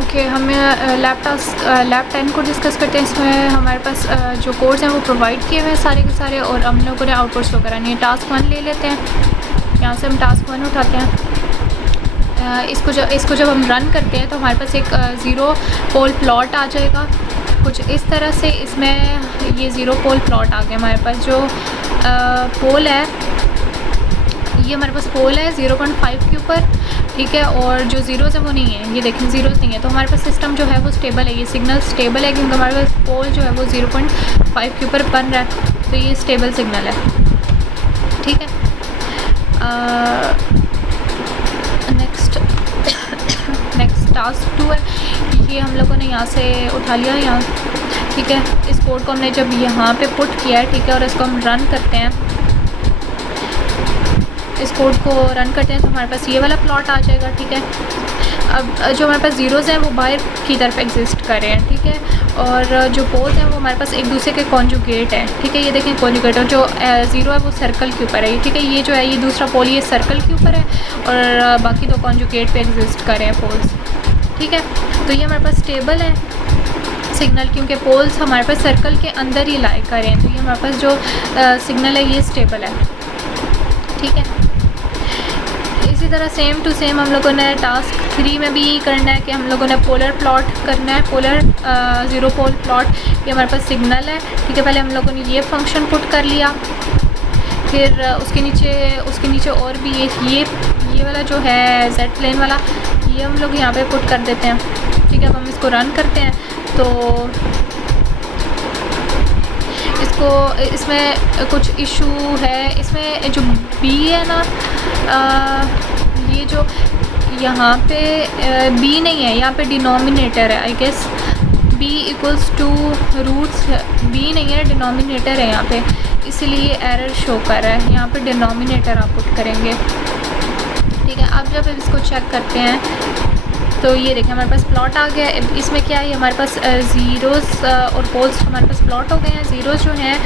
Okay, हमें lab 10 को discuss करते हैं। इसमें हमारे पास जो कोड्स हैं वो प्रोवाइड किए हुए हैं सारे के सारे, और हम लोगों ने आउटपुट शो करानी है। टास्क 1 ले लेते हैं, यहाँ से हम टास्क 1 उठाते हैं। इसको जब हम रन करते हैं तो हमारे पास एक 0 पोल प्लॉट आ जाएगा कुछ इस तरह से। इसमें ये 0 पोल प्लॉट आ गया हमारे पास। जो पोल है ये हमारे पास पोल है 0.5 के ऊपर, ठीक है, और जो ज़ीरोज़ है वो नहीं है, ये देखें ज़ीरोज़ नहीं है। तो हमारे पास सिस्टम जो है वो स्टेबल है, ये सिग्नल स्टेबल है क्योंकि हमारे पास पोल जो है वो 0.5 के ऊपर बन रहा है, तो ये स्टेबल सिग्नल है, ठीक है। नेक्स्ट टास्क 2 है, ये हम लोगों ने यहाँ से उठा लिया यहाँ, ठीक है। इस कोड को हमने जब यहाँ पे पुट किया है, ठीक है, और इसको हम रन करते हैं, इस कोड को रन करते हैं तो हमारे पास ये वाला प्लॉट आ जाएगा, ठीक है। अब जो हमारे पास ज़ीरोज़ हैं वो बाहर की तरफ एग्जिस्ट कर रहे हैं, ठीक है, और जो पोल्स हैं वो हमारे पास एक दूसरे के कॉन्जुगेट है, ठीक है। ये देखें कॉन्जुगेट, और जो ज़ीरो है वो सर्कल के ऊपर है, ठीक है। ये जो है ये दूसरा पोल ये सर्कल के ऊपर है, और बाकी दो कॉन्जुगेट पे एग्जिस्ट कर रहे हैं पोल्स, ठीक है। तो ये हमारे पास स्टेबल है सिग्नल क्योंकि पोल्स हमारे पास सर्कल के अंदर ही लाई कर रहे हैं, तो ये हमारे पास जो सिग्नल है ये स्टेबल है, ठीक है। इसी तरह सेम टू सेम हम लोगों ने टास्क 3 में भी यही करना है कि हम लोगों ने पोलर प्लॉट करना है, पोलर 0 पोल प्लॉट। ये हमारे पास सिग्नल है, ठीक है। पहले हम लोगों ने ये फंक्शन पुट कर लिया, फिर उसके नीचे और भी ये वाला जो है जेड प्लेन वाला, ये हम लोग यहाँ पे पुट कर देते हैं, ठीक है। अब हम इसको रन करते हैं तो इसमें कुछ इशू है। इसमें जो बी है ना, ये जो यहाँ पे बी नहीं है, यहाँ पे डिनोमिनेटर है, I guess b equals to roots, B नहीं है डिनोमिनेटर है यहाँ पे, इसलिए एरर शो कर रहा है। यहाँ पे डिनोमिनेटर आप पुट करेंगे, ठीक है। अब जब इसको चेक करते हैं तो ये देखें हमारे पास प्लॉट आ गया। इसमें क्या है, हमारे पास ज़ीरोज़ और पोल्स हमारे पास प्लॉट हो गए हैं। ज़ीरोज़ जो हैं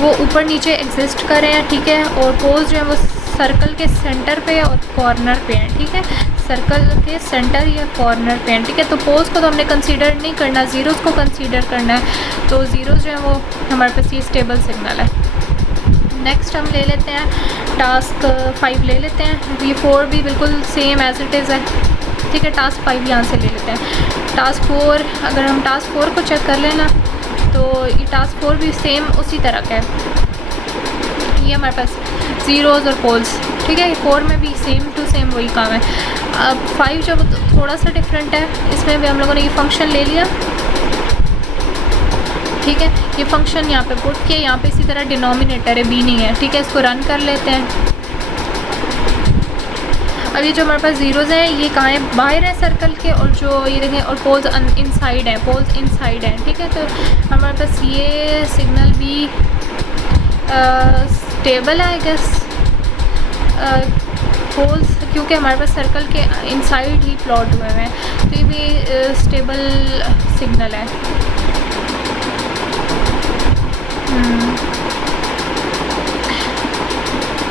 वो ऊपर नीचे एग्जिस्ट कर रहे हैं, ठीक है, और पोल्स जो हैं वो सर्कल के सेंटर पे और कॉर्नर पे हैं, ठीक है, सर्कल के सेंटर या कॉर्नर पे हैं, ठीक है। तो पोल्स को तो हमने कंसीडर नहीं करना, ज़ीरोज़ को कंसीडर करना है। तो ज़ीरोज़ जो हैं वो हमारे पास ये स्टेबल सिग्नल है। नेक्स्ट हम ले लेते हैं टास्क 5 ले लेते हैं। ये 4 भी बिल्कुल सेम एज इट इज़ है, ठीक है। टास्क 5 यहाँ से ले लेते हैं। टास्क 4, अगर हम टास्क 4 को चेक कर लेना तो ये टास्क 4 भी सेम उसी तरह का है। ये हमारे पास ज़ीरोज़ और पोल्स, ठीक है। 4 में भी सेम टू सेम वही काम है। अब 5 जो थोड़ा सा डिफरेंट है, इसमें भी हम लोगों ने ये फंक्शन ले लिया, ठीक है। ये फंक्शन यहाँ पे पुट किया, यहाँ पे इसी तरह डिनोमिनेटर है, बी नहीं है, ठीक है। इसको रन कर लेते हैं। अब ये जो हमारे पास ज़ीरोज़ हैं ये कहाँ है, बाहर है सर्कल के, और जो ये देखें और पोल्स इनसाइड हैं, पोल्स इनसाइड हैं, ठीक है। तो हमारे पास ये सिग्नल भी स्टेबल है, आई गेस पोल्स, क्योंकि हमारे पास सर्कल के इनसाइड ही प्लॉट हुए हैं, तो ये भी स्टेबल सिग्नल है।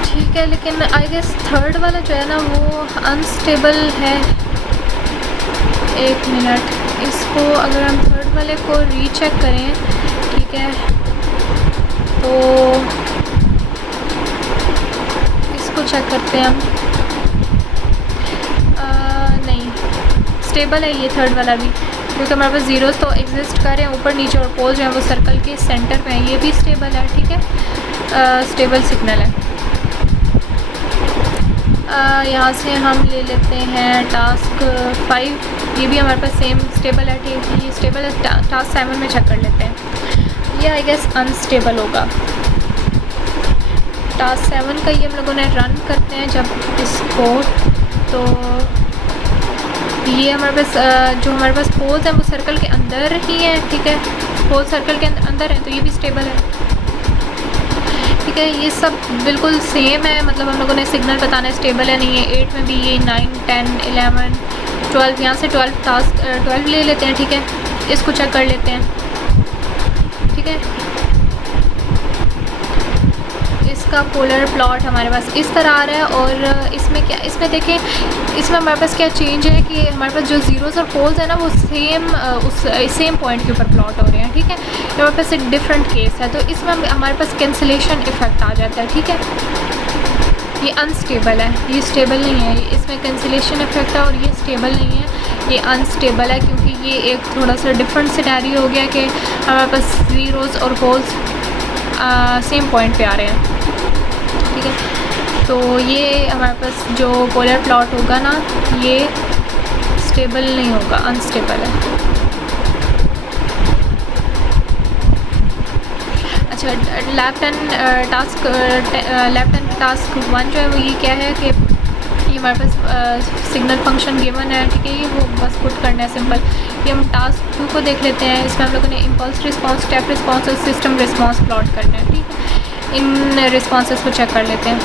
ठीक है, लेकिन आई गेस थर्ड वाला जो है ना वो अनस्टेबल है। एक मिनट, इसको अगर हम थर्ड वाले को रीचेक करें, ठीक है, तो इसको चेक करते हैं हम। नहीं, स्टेबल है ये थर्ड वाला भी, क्योंकि हमारे पास ज़ीरोज़ तो एग्जिस्ट कर रहे हैं ऊपर नीचे, और पोल जो है वो सर्कल के सेंटर पे हैं, ये भी स्टेबल है, ठीक है, स्टेबल सिग्नल है। यहाँ से हम ले लेते हैं टास्क 5, ये भी हमारे पास सेम स्टेबल है, ठीक है, ये स्टेबल है। टास्क 7 में चेक कर लेते हैं, ये आई गेस अनस्टेबल होगा। टास्क 7 का ये हम लोगों ने रन करते हैं जब इसको, तो ये हमारे पास जो हमारे पास पोल्स हैं वो सर्कल के अंदर ही है, ठीक है, पोल सर्कल के अंदर है, तो ये भी स्टेबल है, ठीक है। ये सब बिल्कुल सेम है, मतलब हम लोगों ने सिग्नल बताना है स्टेबल है नहीं है। 8 में भी ये 9, 10, 11, 12, यहाँ से 12 टास्क 12 ले लेते हैं, ठीक है। इसको चेक कर लेते हैं, ठीक है। इसका पोलर प्लॉट हमारे पास इस तरह आ रहा है। और इसमें क्या, इसमें देखें, इसमें हमारे पास क्या चेंज है कि हमारे पास जो ज़ीरोज़ और पोल्स है ना वो सेम पॉइंट के ऊपर प्लॉट हो रहे हैं, ठीक है। ये हमारे पास एक डिफरेंट केस है, तो इसमें हमारे पास कैंसिलेशन इफ़ेक्ट आ जाता है, ठीक है। ये अनस्टेबल है, ये स्टेबल नहीं है, इसमें कैंसिलेशन इफ़ेक्ट है और ये स्टेबल नहीं है, ये अनस्टेबल है, क्योंकि ये एक थोड़ा सा डिफरेंट सिनेरियो हो गया कि हमारे पास ज़ीरोज़ और पोल्स सेम पॉइंट पे आ रहे हैं, ठीक है। तो ये हमारे पास जो पोलर प्लॉट होगा ना, ये स्टेबल नहीं होगा, अनस्टेबल है। अच्छा, लेफ्ट हैंड टास्क 1 जो है वो ये क्या है कि ये हमारे पास सिग्नल फंक्शन गिवन है, ठीक है। ये वो बस पुट करना है, सिंपल। ये हम टास्क 2 को देख लेते हैं। इसमें हम लोगों ने इम्पल्स रिस्पांस, स्टेप रिस्पांस और सिस्टम रिस्पांस प्लॉट करना है, ठीक है। इन रिस्पांसेस को चेक कर लेते हैं।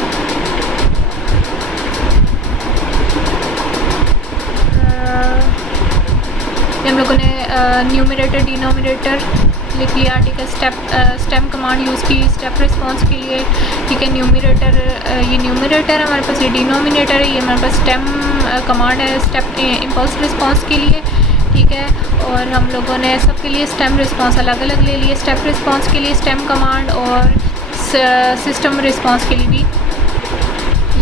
ये हम लोगों ने न्यूमरेटर डिनोमिनेटर लिख लिया, ठीक है। स्टेम कमांड यूज़ की स्टेप रिस्पांस के लिए, ठीक है। न्यूमरेटर, ये न्यूमरेटर है हमारे पास, ये डिनोमिनेटर है, ये हमारे पास स्टेम कमांड है स्टेप इम्पल्स रिस्पांस के लिए, ठीक है। और हम लोगों ने सबके लिए स्टेम रिस्पांस अलग अलग ले लिए। स्टेप रिस्पांस के लिए स्टेम कमांड और सिस्टम रिस्पांस के लिए भी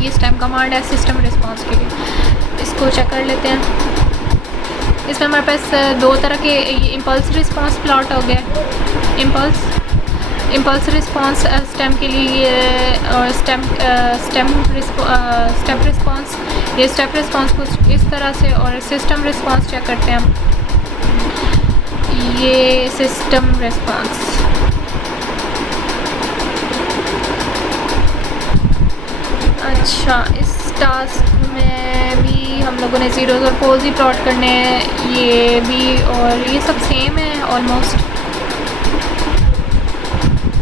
ये स्टेम कमांड है सिस्टम रिस्पांस के लिए। इसको चेक कर लेते हैं। इसमें हमारे पास दो तरह के इम्पल्स रिस्पांस प्लॉट हो गए। इम्पल्स रिस्पांस स्टेम के लिए और स्टेप रिस्पांस, ये स्टेप रिस्पांस कुछ इस तरह से, और सिस्टम रिस्पांस चेक करते हैं हम। ये सिस्टम रिस्पांस, अच्छा, इस टास्क में भी हम लोगों ने ज़ीरोज़ और पोल्स ही प्लॉट करने हैं, ये भी, और ये सब सेम है ऑलमोस्ट।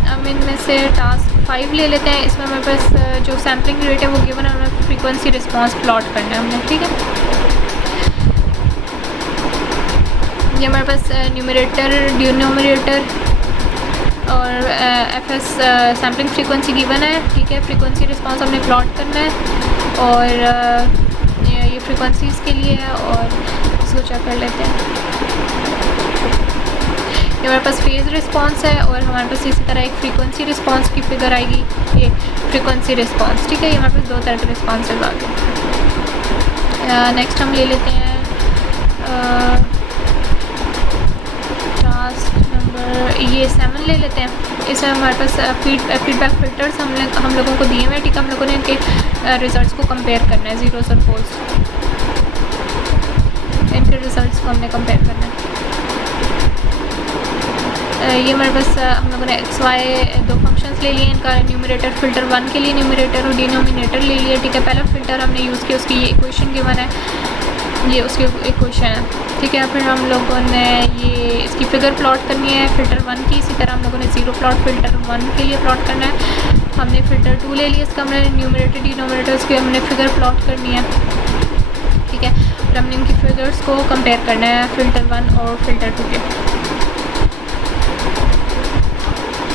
हम इनमें से टास्क 5 ले लेते हैं। इसमें हमारे पास जो सैम्पलिंग रेट है वो गिवन है, हमें फ्रीक्वेंसी रिस्पांस प्लॉट करना है हमने, ठीक है। ये हमारे पास न्यूमरेटर, डिनोमिनेटर और एफएस सैम्पलिंग फ्रीक्वेंसी गिवन है, ठीक है। फ्रीक्वेंसी रिस्पांस हमने प्लॉट करना है, और ये फ्रीक्वेंसीज़ के लिए है, और इसको चेक कर लेते हैं। ये हमारे पास फेज़ रिस्पांस है, और हमारे पास इसी तरह एक फ्रीक्वेंसी रिस्पांस की फिगर आएगी, ये फ्रीक्वेंसी रिस्पांस, ठीक है। ये हमारे पास दो तरह के रिस्पांसेज आ गए। नेक्स्ट हम ले लेते हैं टास्क नंबर ये 7 ले लेते हैं। इसमें हमारे पास फीडबैक फिल्टर्स हम लोगों को दिए हुए हैं, ठीक है। हम लोगों ने इनके रिज़ल्ट्स को कंपेयर करना है, ज़ीरोज़ और पोल्स, इनके रिज़ल्ट्स को हमने कंपेयर करना है। ये हमारे पास हम लोगों ने XY दो फंक्शंस ले लिए। इनका न्यूमरेटर फ़िल्टर 1 के लिए न्यूमरेटर और डिनोमिनेटर ले लिए, ठीक है। पहला फ़िल्टर हमने यूज़ किया, उसकी ये इक्वेशन गिवन है, ये उसकी इक्वेशन है, ठीक है। फिर हम लोगों ने ये इसकी फ़िगर प्लॉट करनी है फ़िल्टर 1 की। इसी तरह हम लोगों ने ज़ीरो प्लॉट फ़िल्टर 1 के लिए प्लॉट करना है। हमने फ़िल्टर 2 ले लिया, इसका हमने न्यूमरेटर डिनोमिनेटर्स की हमने फ़िगर प्लॉट करनी है, ठीक है। फिर हमने इनकी फ़िगर्स को कंपेयर करना है फ़िल्टर 1 और फ़िल्टर 2 के।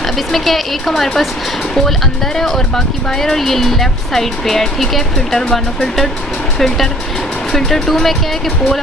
अब इसमें क्या है, एक हमारे पास पोल अंदर है और बाकी बाहर, और ये लेफ़्ट साइड पे है, ठीक है। फ़िल्टर 1 और फ़िल्टर 2 में क्या है कि पोल